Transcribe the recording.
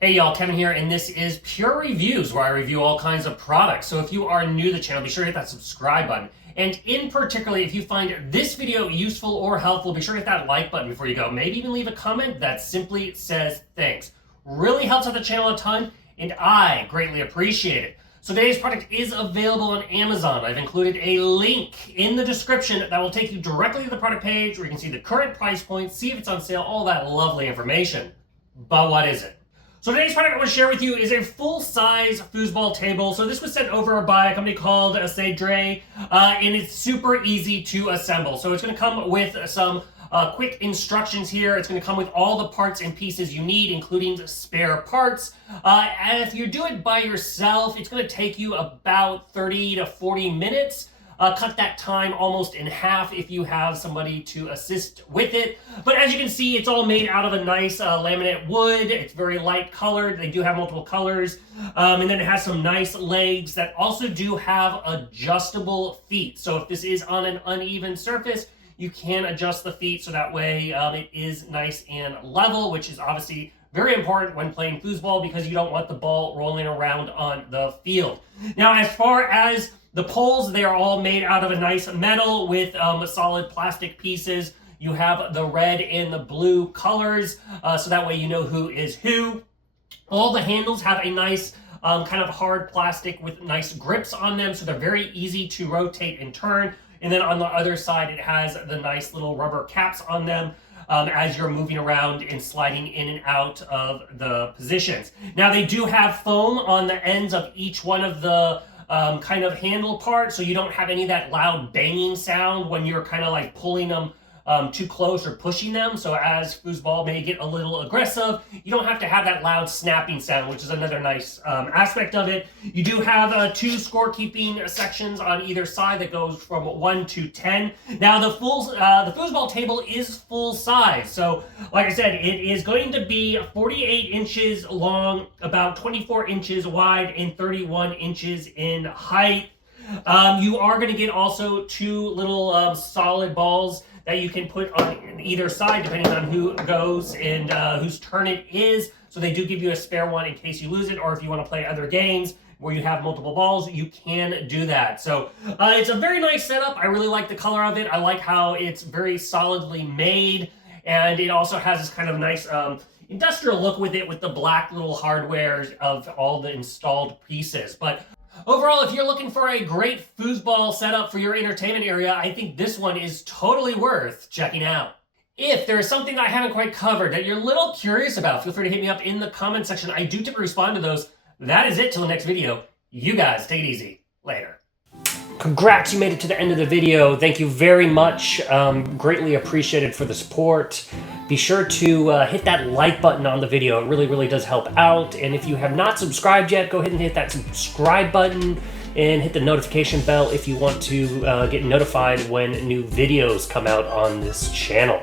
Hey y'all, Kevin here, and this is Pure Reviews, where I review all kinds of products. So if you are new to the channel, be sure to hit that subscribe button. And in particular, if you find this video useful or helpful, be sure to hit that like button before you go. Maybe even leave a comment that simply says thanks. Really helps out the channel a ton, and I greatly appreciate it. So today's product is available on Amazon. I've included a link in the description that will take you directly to the product page where you can see the current price point, see if it's on sale, all that lovely information. But what is it? So today's product I want to share with you is a full-size foosball table. So this was sent over by a company called Seydrey, and it's super easy to assemble. So it's going to come with some quick instructions here. It's going to come with all the parts and pieces you need, including spare parts. And if you do it by yourself, it's going to take you about 30 to 40 minutes. Cut that time almost in half if you have somebody to assist with it. But as you can see, it's all made out of a nice laminate wood. It's very light colored. They do have multiple colors. And then it has some nice legs that also do have adjustable feet. So if this is on an uneven surface, you can adjust the feet so that way it is nice and level, which is obviously very important when playing foosball because you don't want the ball rolling around on the field. Now, as far as the poles, they are all made out of a nice metal with solid plastic pieces. You have the red and the blue colors, so that way you know who is who. All the handles have a nice kind of hard plastic with nice grips on them, so they're very easy to rotate and turn. And then on the other side, it has the nice little rubber caps on them as you're moving around and sliding in and out of the positions. Now, they do have foam on the ends of each one of the kind of handle part, so you don't have any of that loud banging sound when you're kind of like pulling them too close or pushing them. So as foosball may get a little aggressive, you don't have to have that loud snapping sound, which is another nice aspect of it. You do have two scorekeeping sections on either side that goes from 1 to 10. Now the foosball table is full size. So like I said, it is going to be 48 inches long, about 24 inches wide, and 31 inches in height. You are going to get also two little solid balls that you can put on either side depending on who goes and whose turn it is. So they do give you a spare one in case you lose it, or if you want to play other games where you have multiple balls, you can do that. So it's a very nice setup. I really like the color of it. I like how it's very solidly made, and it also has this kind of nice industrial look with it, with the black little hardware of all the installed pieces. But overall, if you're looking for a great foosball setup for your entertainment area, I think this one is totally worth checking out. If there is something that I haven't quite covered that you're a little curious about, feel free to hit me up in the comment section. I do typically respond to those. That is it till the next video. You guys take it easy. Later. Congrats, you made it to the end of the video. Thank you very much. Greatly appreciated for the support. Be sure to hit that like button on the video. It really, really does help out. And if you have not subscribed yet, go ahead and hit that subscribe button and hit the notification bell if you want to get notified when new videos come out on this channel.